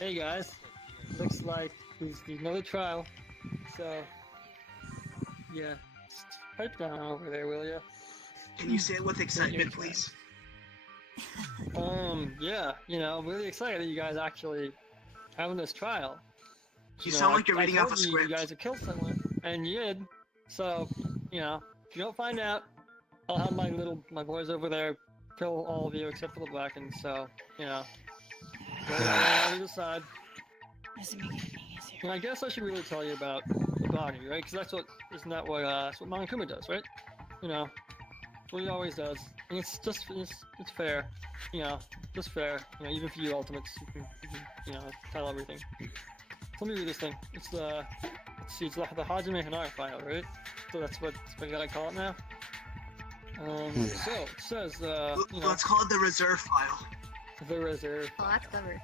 Hey guys, looks like there's another trial. So, yeah, just pipe down over there, will ya? Can you say it with excitement, please? Yeah, I'm really excited that you guys actually having this trial. You sound like you're I reading off told a you script. you guys have killed someone, and you did. So, if you don't find out, I'll have my boys over there kill all of you except for the Blackens. So, go on either side. Doesn't make it any easier. And I guess I should really tell you about the body, right? Because isn't that what Monokuma does, right? It's what he always does. And it's fair, just fair. Even for you ultimates, you can tell everything. So let me read this thing. It's the Hajime Hinara file, right? So that's what you gotta call it now. So it says, Let's call it the reserve file. The reserve. Oh, that's clever.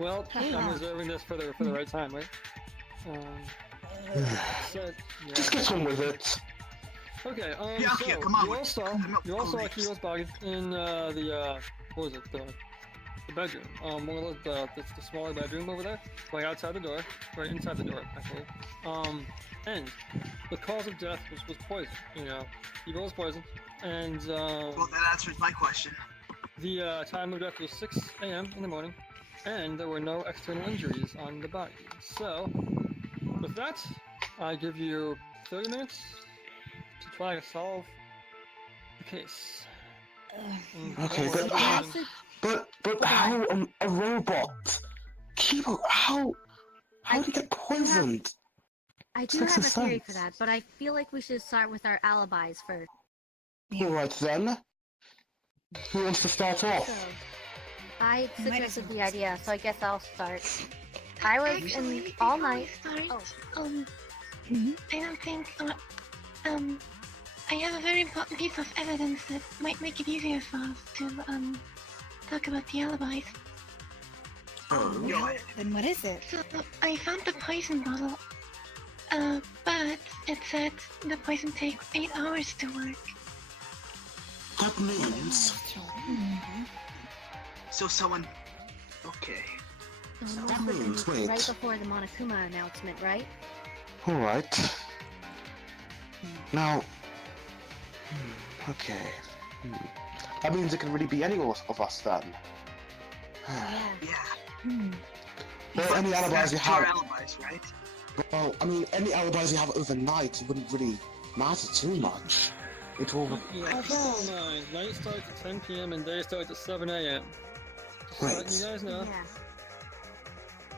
Well, I'm reserving this for the right time, right? Just get on with it. Okay. Yeah, so come on. You also saw Akiro's body in the what was it? The bedroom. One of the smaller bedroom over there, right outside the door, right inside the door, actually. And the cause of death was poison. He was poisoned, and Well, that answers my question. the time of death was 6 a.m. in the morning, and there were no external injuries on the body. So, with that, I give you 30 minutes to try to solve the case. Okay, Before- but how a robot? Kibo, how did he get poisoned? I do Makes have a some theory for sense. that, but I feel like we should start with our alibis first. Alright then. Who wants to start off? So, I Might as suggested well the idea, so I guess I'll start. I was in all night. Oh. I don't think, I have a very important piece of evidence that might make it easier for us to, talk about the alibis. Go ahead. Then what is it? So, I found the poison bottle, but it said the poison takes 8 hours to work. That means... So someone... Okay. So it must have been wait. right before the Monokuma announcement, right? Alright. Now... Okay. That means it can really be any of us then. Yeah. Yeah. Well, any alibis you That's our have... alibis, right? Well, I mean, any alibis you have overnight, it wouldn't really matter too much. It will... Yeah, it's 9. Night starts at 10 p.m. and day starts at 7 a.m. Just Right. letting you guys know. Yeah.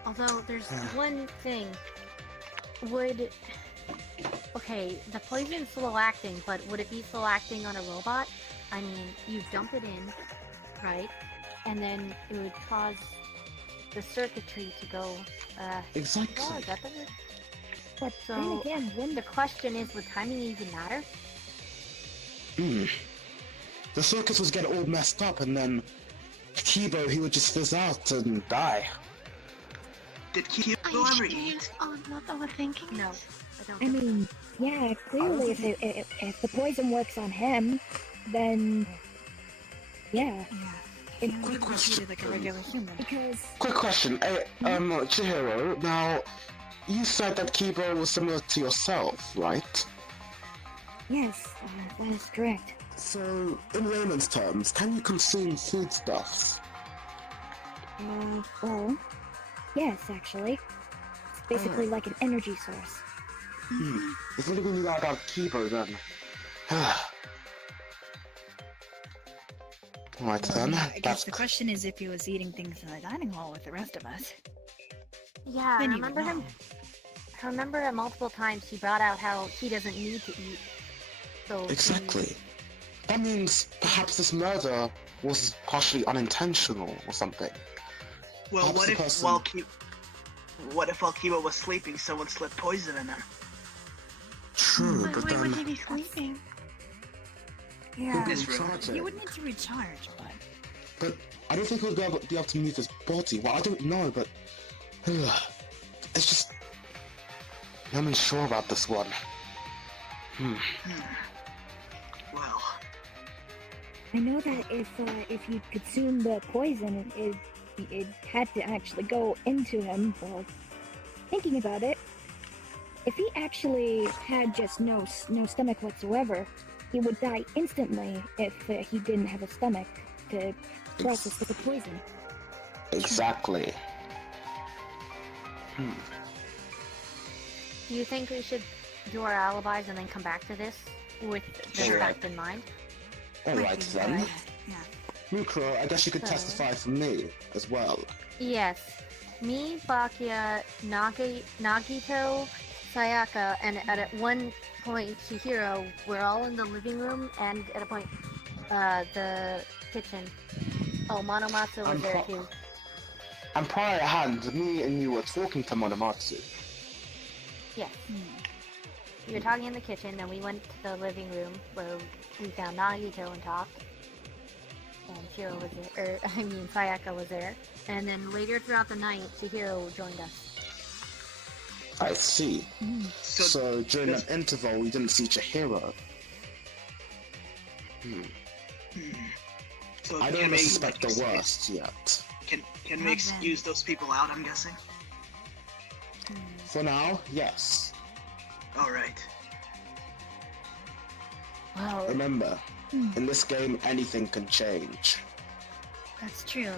Although there's one thing. Okay, the poison's slow acting, but would it be slow acting on a robot? I mean, you dump it in, right? And then it would cause the circuitry to go, Exactly. oh, is that the word? But So, then again, when The question is, would timing even matter? The circuits would get all messed up, and then Kibo, he would just fizz out and die. Did Kibo Are you ever sure eat? you're not overthinking No, this? I don't. I mean, yeah, clearly if the poison works on him, then yeah, He It- would be treated like a regular human. because Quick question, Chihiro, now, you said that Kibo was similar to yourself, right? yes, that is correct. So, in layman's terms, can you consume foodstuffs? Well, yes, actually, it's basically like an energy source. If only we knew that about Kibo then. Right then, I guess that's... the question is if he was eating things in the dining hall with the rest of us. Yeah, I Then you would remember him. know. I remember multiple times he brought out how he doesn't need to eat. So Exactly. That means perhaps this murder was partially unintentional or something. Well, Perhaps what the if person- while Kibo was sleeping, someone slipped poison in him? True, Why, but why would he then... be sleeping? Yeah, This room. he would need to recharge, but But I don't think he'll be able to move his body. Well, I don't know, but... it's just... I'm unsure about this one. Well, I know that if you consume the poison, it had to actually go into him. Well, thinking about it, if he actually had just no stomach whatsoever, he would die instantly if he didn't have a stomach to process the poison. Exactly. Do you think we should do our alibis and then come back to this with this Sure. fact in mind? Alright then. Yeah. Mukuro, I guess you could So- testify for me as well. Yes. Me, Bakia, Nagito, Sayaka, and at one point Chihiro were all in the living room, and at a point, the kitchen. Oh, Monomatsu was I'm there pro- too. And prior hand, me and you were talking to Monomatsu. Yes. We were talking in the kitchen, then we went to the living room where we found Nagito and talked. And Chihiro was there, Sayaka was there. And then later throughout the night, Chihiro joined us. I see. So during does- that interval, we didn't see Chihiro. So I can don't we suspect the worst yet. Can we Not excuse those people out? I'm guessing. For now, yes. All right. Well, Remember, in this game, anything can change. that's true.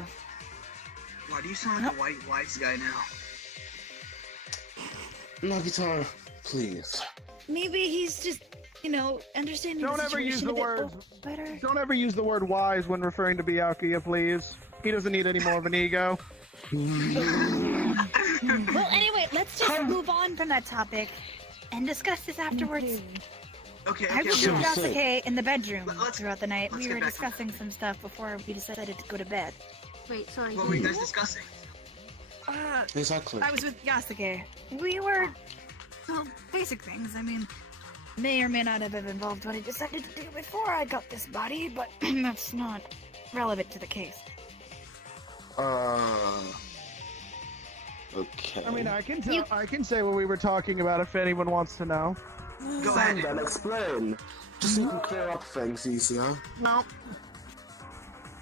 Why do you sound like a white wise guy now? Nagito, please. Maybe he's just, understanding Don't the ever use situation the a bit word. better. Don't ever use the word wise when referring to Byakuya, please. He doesn't need any more of an ego. Well, anyway, let's just move on from that topic and discuss this afterwards. Okay. I was okay. with Yasuke in the bedroom Let's- throughout the night. let's We get were back on discussing some stuff before we decided to go to bed. Wait, sorry. What were you guys discussing? Exactly. I was with Yasuke. We were, basic things. I mean, may or may not have been involved what I decided to do before I got this body, but that's not relevant to the case. Okay. I mean, I can say what we were talking about if anyone wants to know. Go Fine ahead. then, explain. Just so you can clear up things easier. No.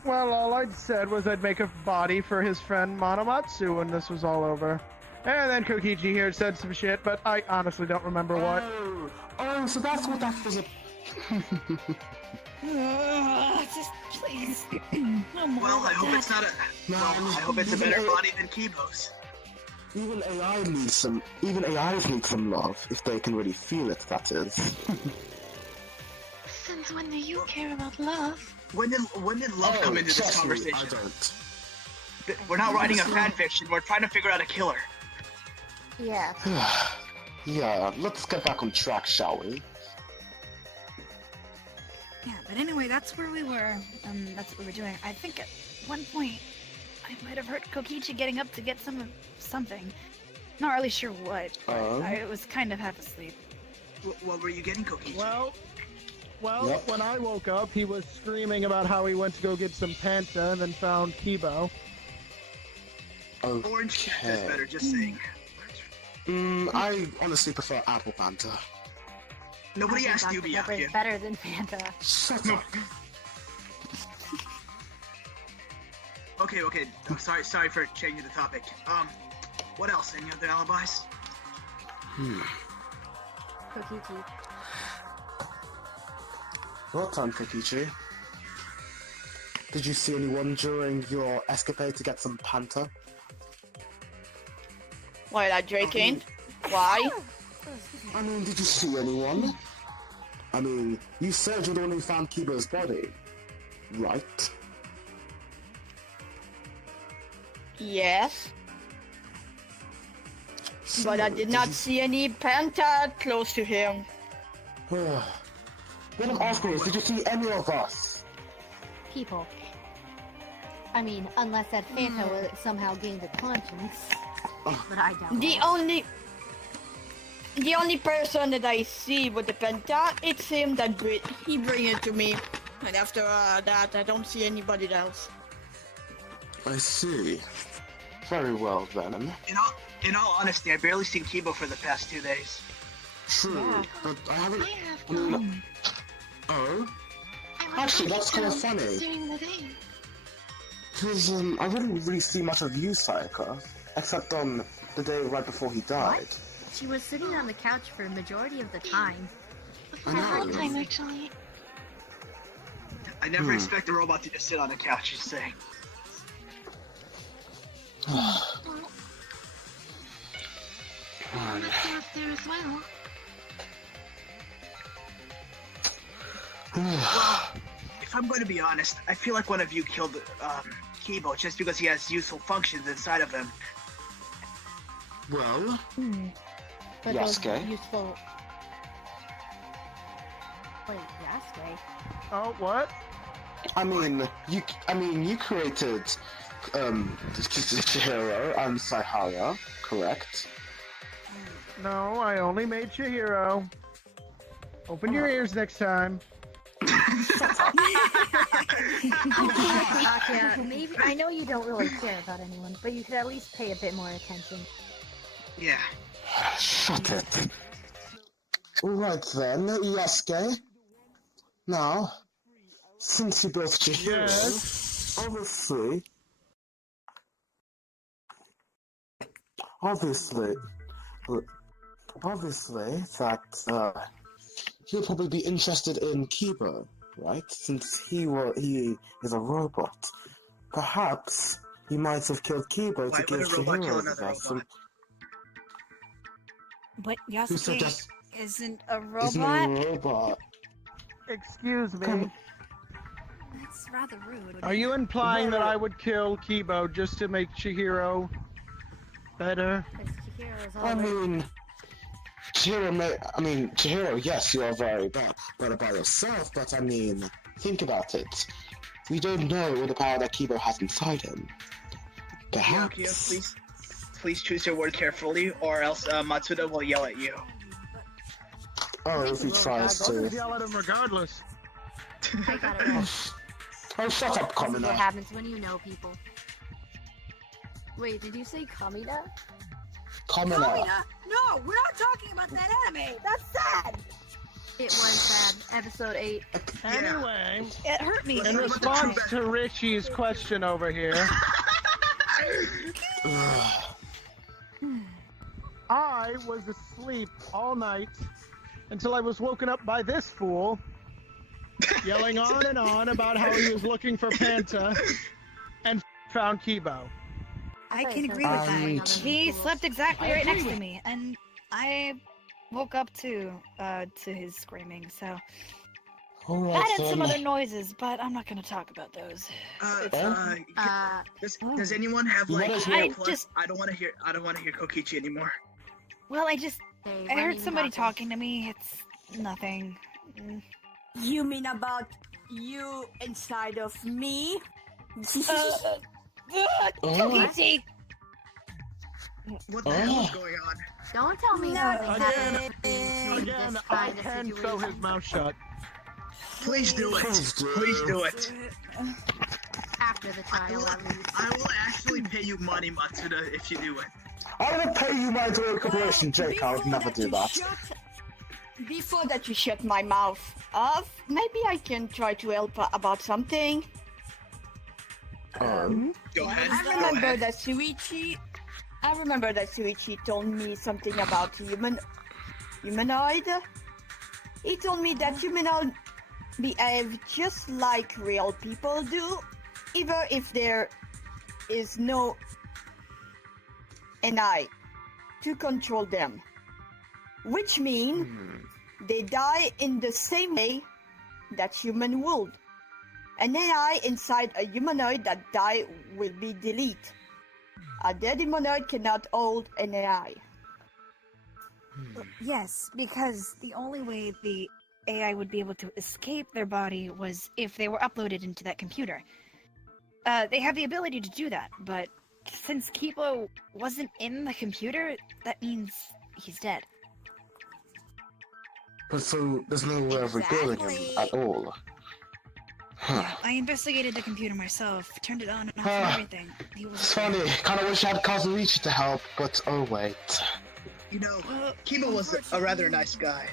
Well, all I said was I'd make a body for his friend Monomatsu when this was all over. And then Kokichi here said some shit, but I honestly don't remember what. Oh, so that's what that was. Just please. No more Well, I of hope that. it's not a. No, Well, I hope it's a better body than Kibo's. Even AIs need some love, if they can really feel it, that is. Since when do you care about love? When did love come into this trust me, conversation? I don't. We're not writing a fan fiction. We're trying to figure out a killer. Yeah. Yeah, let's get back on track, shall we? Yeah, but anyway, that's where we were. That's what we were doing. I think at one point I might have heard Kokichi getting up to get something. Not really sure what, but I was kind of half asleep. What were you getting, Kokichi? Well, Yep. when I woke up, he was screaming about how he went to go get some Panta and then found Kibo. Orange is better, just saying. I honestly prefer Apple Panta. Nobody asked you, Dr. Pepper is Byakuya. better than Fanta. Shut up. Okay. I'm sorry for changing the topic. What else? Any other alibis? Kokichi. What time, Kokichi? Did you see anyone during your escapade to get some Panta? Why, that drinking? Why? I mean, did you see anyone? I mean, you said you're the one who found Kibo's body, right? Yes. But I did not see any Panta close to him. What I'm asking is, did you see any of us? People. I mean, unless that Fanta will somehow gain the conscience. But I doubt The only person that I see with the Penta, it's him that he bring it to me. And after that, I don't see anybody else. I see. Very well then. In all honesty, I barely seen Kibo for the past 2 days. True, but I haven't. I have I mean, gone. oh? I went Actually, to that's kind of town funny. during the day. Because I didn't really see much of you, Sayaka, except on the day right before he died. What? She was sitting on the couch for a majority of the time. For the whole time, actually. I never expect a robot to just sit on a couch, just saying. Well, Matsu was there as well. Well, if I'm going to be honest, I feel like one of you killed Kibo just because he has useful functions inside of him. Well, But Yasuke? those useful... Wait, Yasuke? Oh, what? I mean, you created Chihiro and Saihara, correct? No, I only made Chihiro. Open your ears next time. Akira, maybe I know you don't really care about anyone, but you could at least pay a bit more attention. Yeah. Shut it. Right then, Yasuke. Now, since you both Chihiro, Yes. obviously, that he'll probably be interested in Kibo, right? Since he is a robot. Perhaps he might have killed Kibo Why to give would a robot kill Chihiro another the robot? But Who said Yasuke just isn't a isn't robot? a robot? Excuse me. Come- That's rather rude. Are you implying that I would kill Kibo just to make Chihiro better? Because Chihiro's I already... mean, Chihiro, yes, you are very bad by yourself, but I mean, think about it. We don't know the power that Kibo has inside him. Perhaps... Yasuke, please choose your word carefully, or else Matsuda will yell at you. Oh, if he tries I'll just to... yell at him regardless. I got it right. Oh, shut up, This is Commoner. what happens when you know people. Wait, did you say Kamina? Commoner. No, we're not talking about that anime. That's sad. It was sad. Episode 8. Anyway, It hurt me. in response to Richie's question over here, I was asleep all night until I was woken up by this fool yelling on and on about how he was looking for Panta and found Kibo. I can agree with that. He slept exactly right next to me, and I woke up to his screaming. So Alright that and some then. other noises, but I'm not going to talk about those. Does anyone have You like? wanna hear- I don't want to hear. I don't want to hear Kokichi anymore. Well, I Hey, heard somebody talking to me. It's nothing. You mean about you inside of me? Kokichi! What the hell is going on? Don't tell me something happened Again, this I kind of can sew situation. his mouth shut. Please do it. Please do it. After the trial, at least. I will actually pay you money, Matsuda, if you do it. I'm gonna pay you my entire corporation, Jake. I would never do that. Before that you shut my mouth off, maybe I can try to help about something. Go ahead. I remember that Suichi told me something about humanoid. He told me that humanoid behave just like real people do, even if there is no NI to control them. Which means they die in the same way that human would. An AI inside a humanoid that die will be deleted. A dead humanoid cannot hold an AI. Yes, because the only way the AI would be able to escape their body was if they were uploaded into that computer. They have the ability to do that, but since Kibo wasn't in the computer, that means he's dead. But so, there's no way of rebuilding him at all. Huh. I investigated the computer myself, turned it on and off and everything. He was It's funny, kinda wish I had Kazuichi to help, but oh wait. You know, Kibo was a rather nice guy.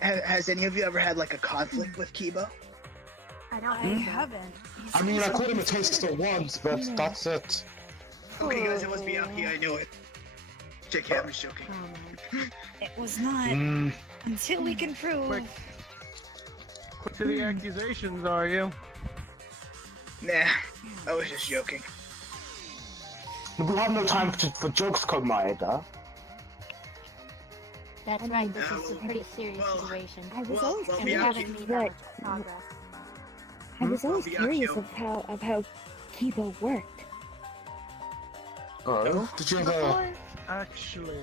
Has any of you ever had like a conflict with Kibo? I don't I think so. haven't. I mean, I called him a taster once, but that's it. Okay, guys, it was Miyaki. I knew it. JK, I'm just joking. Oh, man. It was not Mm, until we can prove. Quick to the accusations, are you? Nah, I was just joking. we have no time for jokes, Komaeda. That's right, this is a pretty serious well, situation. I was Well, always well, And we Miyaki- haven't made that much progress. I was always Miyaki, curious oh. of how Kiba worked. Oh, did you ever? Actually,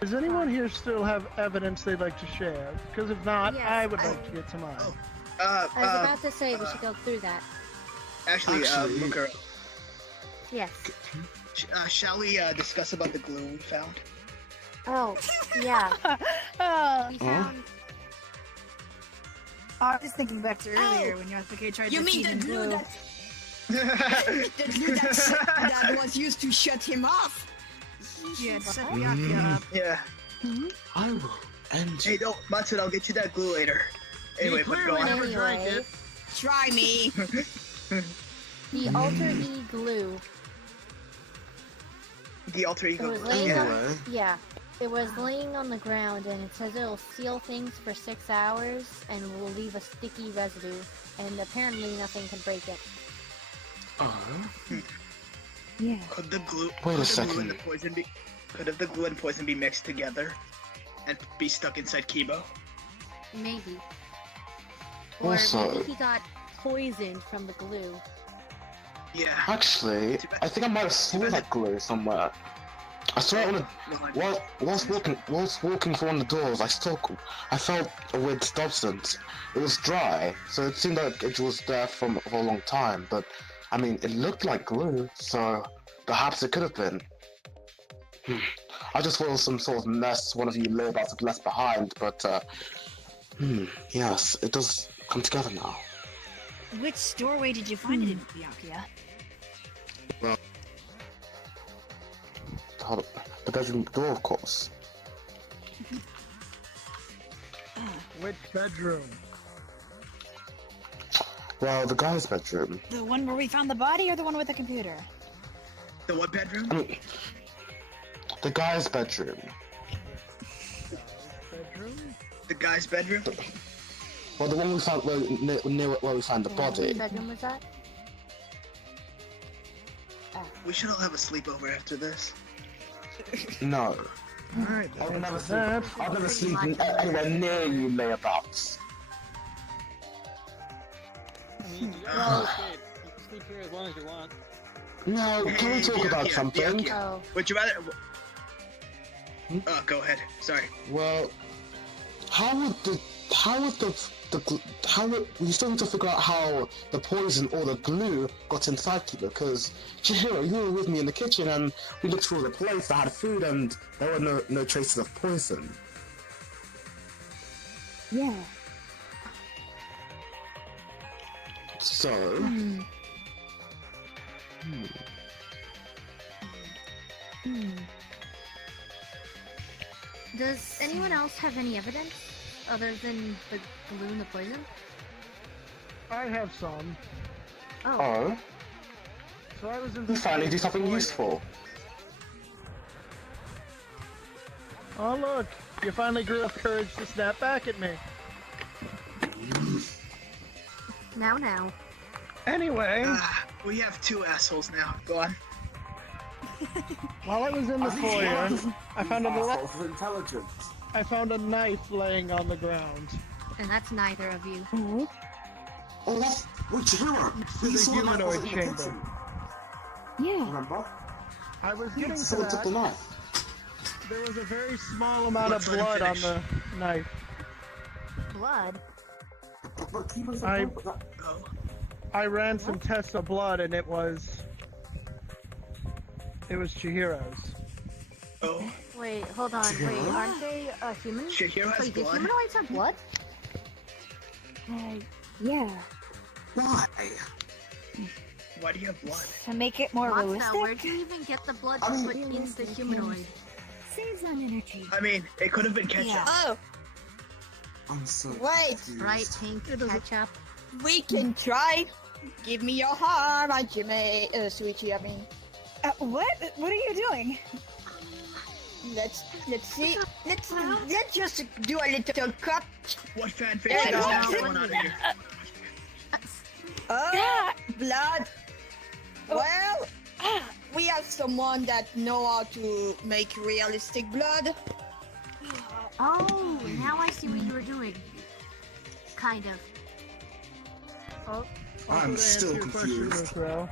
does anyone here still have evidence they'd like to share? Because if not, Yes, I would like to get to mine. Oh. I was about to say we should go through that. Actually, Actually- Mukuro, Yes. shall we discuss about the glue we found? Oh, yeah. Oh, We found. I was thinking back to earlier when Yasuke tried You to mean feed the him glue glue. that the glue that was used to shut him off? Yeah, it set What? Miyaki up. Yeah. I will end Hey, no, Matsuda, I'll get you that glue later. Anyway, but go clearly on. never drank Anyway, it. Try me. the Alter E glue. The alter It ego was glue. laying Yeah. Anyway. Yeah. It was laying on the ground and it says it'll seal things for 6 hours and will leave a sticky residue. And apparently nothing can break it. Oh, Yeah. Could the glue, Wait a could the glue and second. the poison be, could the glue and poison be mixed together and be stuck inside Kibo? Maybe. Or Also- maybe he got poisoned from the glue. Yeah. actually, I think I might have saw that glue somewhere. I saw it on a whilst walking through one of the doors. I felt a weird substance. It was dry, so it seemed like it was there for a long time. But I mean, it looked like glue, so perhaps it could have been. I just thought it was some sort of mess one of you layabouts had left behind. But yes, it does come together now. Which doorway did you find it in, Miyaki? The bedroom door, of course. Which bedroom? Well, the guy's bedroom. The one where we found the body or the one with the computer? The what bedroom? I mean, the guy's bedroom. Bedroom? The guy's bedroom? Well, the one we found near where we found the Yeah, body. Which bedroom was that? We should all have a sleepover after this. No. Alright, I'll then never for sleep. that. I'll never sleep anywhere near you layabouts. I mean, you guys escape. You can sleep here as long as you want. No, can we Hey, talk yeah, about yeah, something? yeah, yeah. Oh. Would you rather? Go ahead. Sorry. Well, we still need to figure out how the poison or the glue got inside you, because Chihiro, you were with me in the kitchen and we looked through the place. I had food and there were no traces of poison. Yeah. So, Does anyone else have any evidence other than the glue and the poison? I have some. oh, So I was in you finally do something useful. Oh look, you finally grew up courage to snap back at me. Now. Anyway, We have two assholes now. Go on. while I was in the foyer, I found Intelligence. I found a knife laying on the ground. And that's neither of you. Oh. Oh, that's Chihiro. To He the saw that humanoid in the chamber. kitchen. Yeah. Remember? I was getting to Someone took the that. knife. There was a very small amount of Let's let him blood on finish. the knife. Blood? But keep us I- informed. Oh. I ran some tests of blood and it was Chihiro's. Oh. Wait, hold on. Wait, aren't they humans? Chihiro has Wait, do blood. humanoids have blood? Yeah. Why? Why do you have blood? To make it more Matsuda, realistic? where'd you even get the blood to I mean- put in the humanoid? Saves on energy. I mean, it could have been ketchup. Yeah. Oh, I'm so Wait. confused. Right, pink ketchup. We can try. Give me your arm, Hajime, Suichi, I mean. What? What are you doing? Let's see. Let's just do a little cut. What fanfiction is now going on here? Oh, blood. Well, we have someone that know how to make realistic blood. Oh, now I see what you were doing. Kind of. Oh, I'm to answer still your question, confused. Mukuro,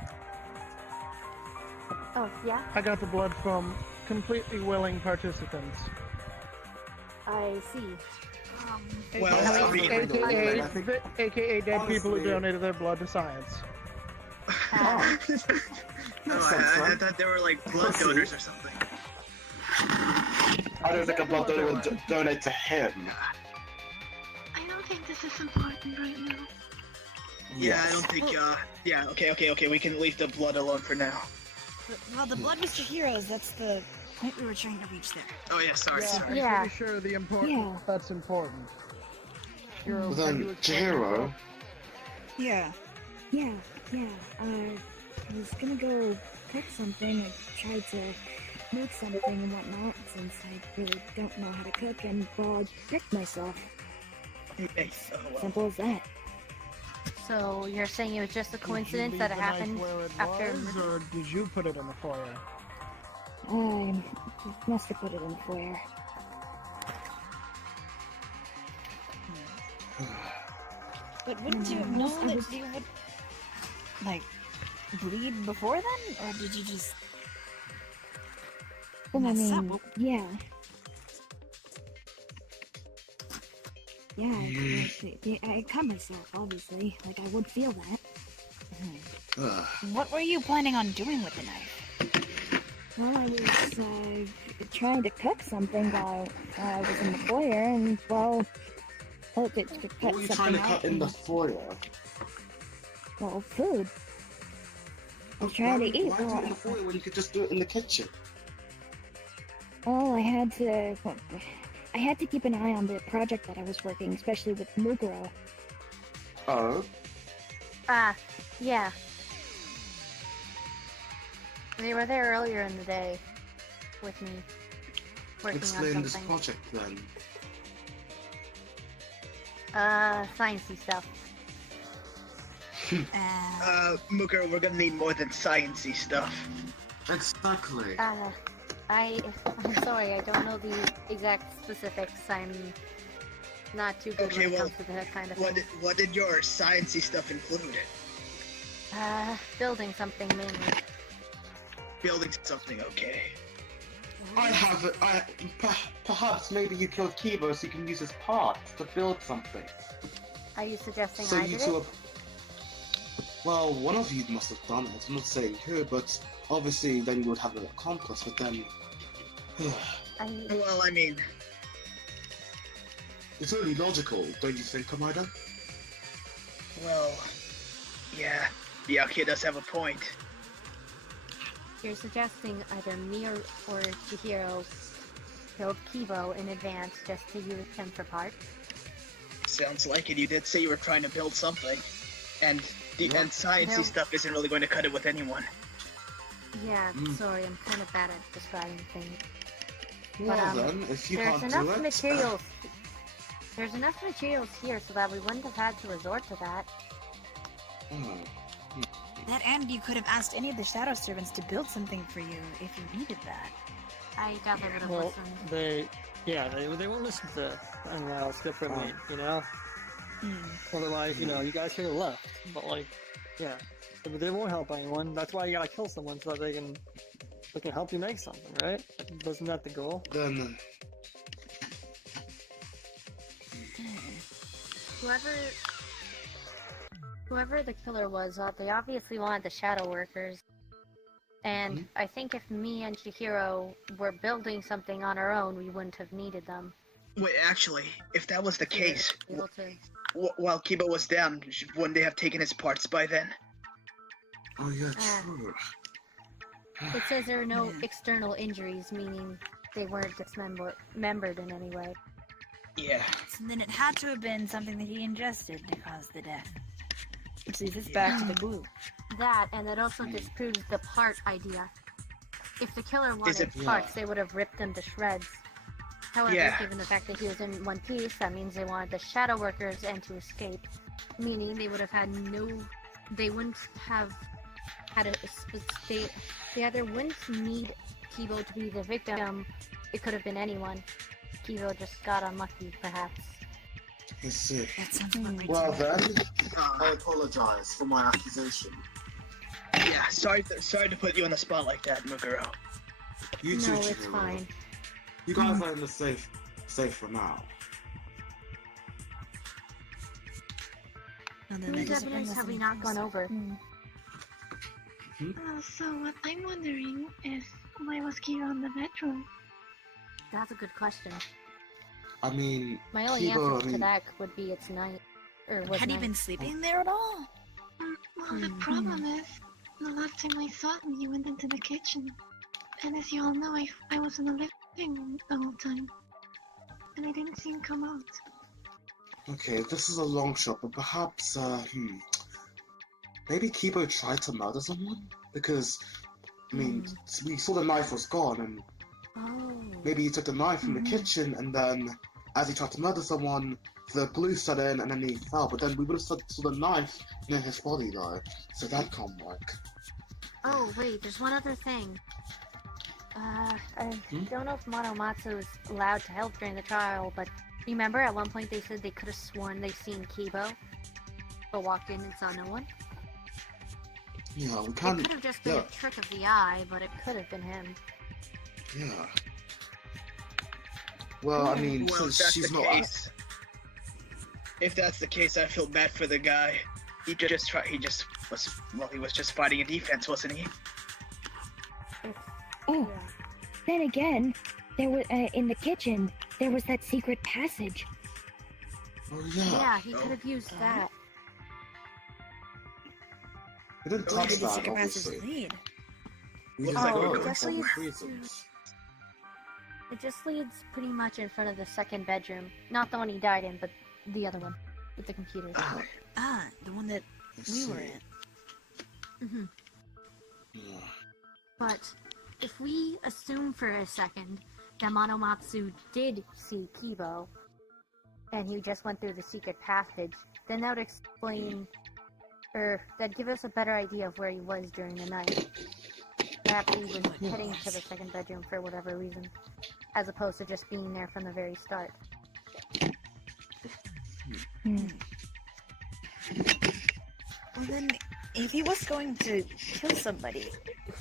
Oh, yeah? I got the blood from completely willing participants. I see. Well, I mean, AKA dead people who Honestly- donated their blood to science. Oh, I thought they were like blood donors or something. I don't think a blood donor would donate to him. I don't think this is important right now. Yeah, I don't think, yeah, okay, we can leave the blood alone for now. Well, the blood was Chihiro's. That's the point we were trying to reach there. Oh yeah, sorry. I'm Yeah. pretty sure the important. Yeah. That's important. Chihiro, Well can you then, explain Chihiro, yourself? Yeah. I was gonna go cook something. I tried to make something and whatnot since I really don't know how to cook, and well, I tricked myself. Nice. Oh, well. Simple as that. So you're saying it was just a Did you coincidence leave that it the knife happened where it after? was, or did you put it in the foyer? I must have put it in the foyer. But wouldn't you have Mm, known I that was- you would, like, bleed before then? Or did you just... Well, I mess up? mean, yeah. Yeah, I cut myself, obviously. Like, I would feel that. What were you planning on doing with the knife? Well, I was trying to cook something while I was in the foyer, and well, to cut what were you trying something to cut out in the and- foyer? Well, food. I was trying to eat. Why do it in the foyer when you could just do it in the kitchen? Well, I had to keep an eye on the project that I was working, especially with Mukuro. Oh, Yeah. They were there earlier in the day with me, working explain on this something. project then. Sciencey stuff. Mukuro, we're gonna need more than sciencey stuff. Exactly. I'm sorry, I don't know the exact specifics. I'm not too good Okay, when it well, comes to that kind of What thing. did, what did your sciencey stuff include? Building something mainly. Building something, okay. I have it. Perhaps maybe you killed Kibo so you can use his parts to build something. Are you suggesting So I you did two it? are... Well, one of you must have done it. I'm not saying who, but obviously then you would have an accomplice, but then... Well, I mean, it's only logical, don't you think, Kamida? well, yeah, Yasuke does have a point. You're suggesting either me or Chihiro killed Kibo in advance just to use him for parts? Sounds like it. You did say you were trying to build something, and and sciencey No. stuff isn't really going to cut it with anyone. Yeah, sorry, I'm kind of bad at describing things. Well then, if you There's can't enough do it... materials. There's enough materials here so that we wouldn't have had to resort to that. That and you could have asked any of the shadow servants to build something for you if you needed that. I doubt they would have Well, listened. they won't listen to anyone else except for me, you know? Otherwise, you know, you guys could have left. But like, yeah, they won't help anyone. That's why you gotta kill someone so that they can help you make something, right? Wasn't that the goal? Then... Whoever the killer was, they obviously wanted the shadow workers. And I think if me and Chihiro were building something on our own, we wouldn't have needed them. Wait, actually, if that was the case, Able to... while Kiba was down, wouldn't they have taken his parts by then? Oh yeah, Ah. true. It says there are no external injuries, meaning they weren't dismembered in any way. Yeah. So then it had to have been something that he ingested to cause the death. Which leads us back to the glue. That, and it also disproves the part idea. If the killer wanted it- parts, they would have ripped them to shreds. However, Yeah. given the fact that he was in one piece, that means they wanted the shadow workers and to escape. Meaning they would have had they wouldn't have had they either wouldn't need Kibo to be the victim, it could have been anyone. Kibo just got unlucky, perhaps. I see. That sounds about right. Well to me. then, I apologize for my accusation. Yeah, sorry to put you on the spot like that, Mukuro. You too, No, it's Chihiro. fine. You guys are in the safe for now. And then Whose that doesn't bring evidence us have we any not gone closer. over? So what I'm wondering is, why was Kira in the bedroom? That's a good question. I mean, My only Kibo, answer I mean, to that would be it's night. Or was Had he night. been sleeping there at all? Well, the problem is, the last time I saw him, he went into the kitchen. And as you all know, I was in the living room the whole time. And I didn't see him come out. okay, this is a long shot, but perhaps, maybe Kibo tried to murder someone? Because, I mean, we saw the knife was gone, and Oh. maybe he took the knife from the kitchen, and then, as he tried to murder someone, the glue set in, and then he fell, but then we would have saw the knife near his body, though, so that can't work. Oh, wait, there's one other thing. I don't know if Monomatsu is allowed to help during the trial, but remember at one point they said they could have sworn they seen Kibo, but walked in and saw no one? Yeah, we It can't, could have just been yeah, a trick of the eye, but it could have been him. yeah. Well, I mean, Well, if since that's she's the not... case, if that's the case, I feel bad for the guy. He was just fighting a defense, wasn't he? Oh, then again, there was in the kitchen. There was that secret passage. Oh, yeah. Yeah, he could have used that. We didn't Where touch did the that, secret passage obviously. lead? We Looks didn't like go we're for going somewhere. reasons. It just leads pretty much in front of the second bedroom. Not the one he died in, but the other one. With the computers. Ah, the one that we were in. Mm-hmm. Yeah. But if we assume for a second that Monomatsu did see Kibo, and he just went through the secret passage, then that would explain, or that'd give us a better idea of where he was during the night. Perhaps he was heading to the second bedroom for whatever reason, as opposed to just being there from the very start. Well then, if he was going to kill somebody,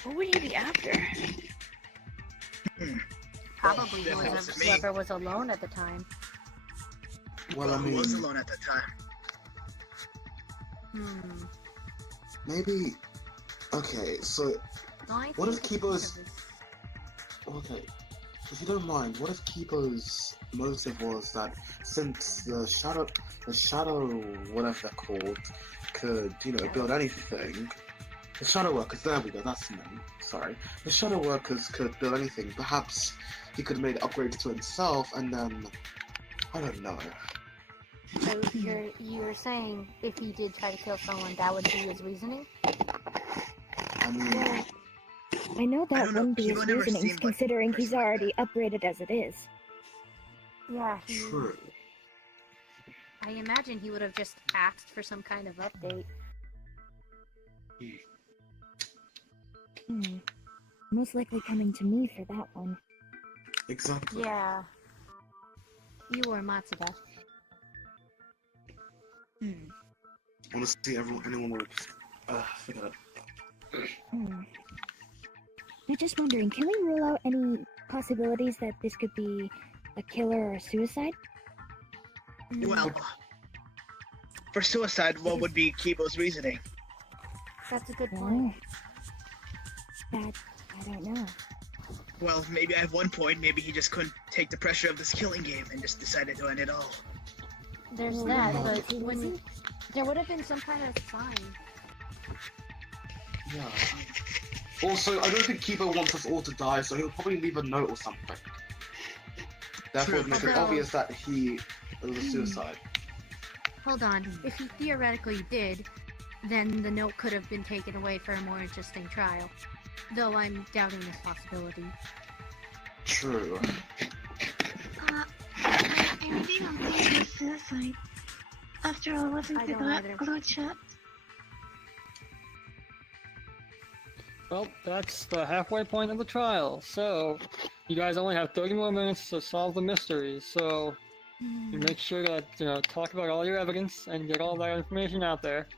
what would he be after? Probably that helps me. whoever was alone at the time. Well, I Who was mean, alone at the time? maybe... Okay, so, The only what thing if I could Kibo's... think of Okay, if you don't mind, what if Kibo's motive was that since the shadow, whatever they're called, could, build anything, the shadow workers, there we go, that's the name, sorry, the shadow workers could build anything, perhaps he could have made upgrades to himself, and then, I don't know. So you're saying if he did try to kill someone, that would be his reasoning? I mean, I know I that don't know, wouldn't be his Kibo never reasonings, seemed like a considering he's person like already upgraded as it is. Yeah, true. I imagine he would have just asked for some kind of update. Most likely coming to me for that one. Exactly. Yeah. You or Matsuda. Honestly, anyone would, forget it. I'm just wondering, can we rule out any possibilities that this could be a killer or a suicide? Well, for suicide, what would be Kibo's reasoning? That's a good point. That, I don't know. Well, maybe at one point, maybe he just couldn't take the pressure of this killing game and just decided to end it all. There's that, but when there would have been some kind of sign. Yeah. Also, I don't think Kibo wants us all to die, so he'll probably leave a note or something. Therefore, it makes it Although- obvious that it was a suicide. Hold on. If he theoretically did, then the note could have been taken away for a more interesting trial. Though I'm doubting this possibility. True. I really don't think it was suicide. After all, wasn't I it don't either. glue chat? Well, that's the halfway point of the trial. So, you guys only have 30 more minutes to solve the mystery. So, you make sure to talk about all your evidence and get all that information out there.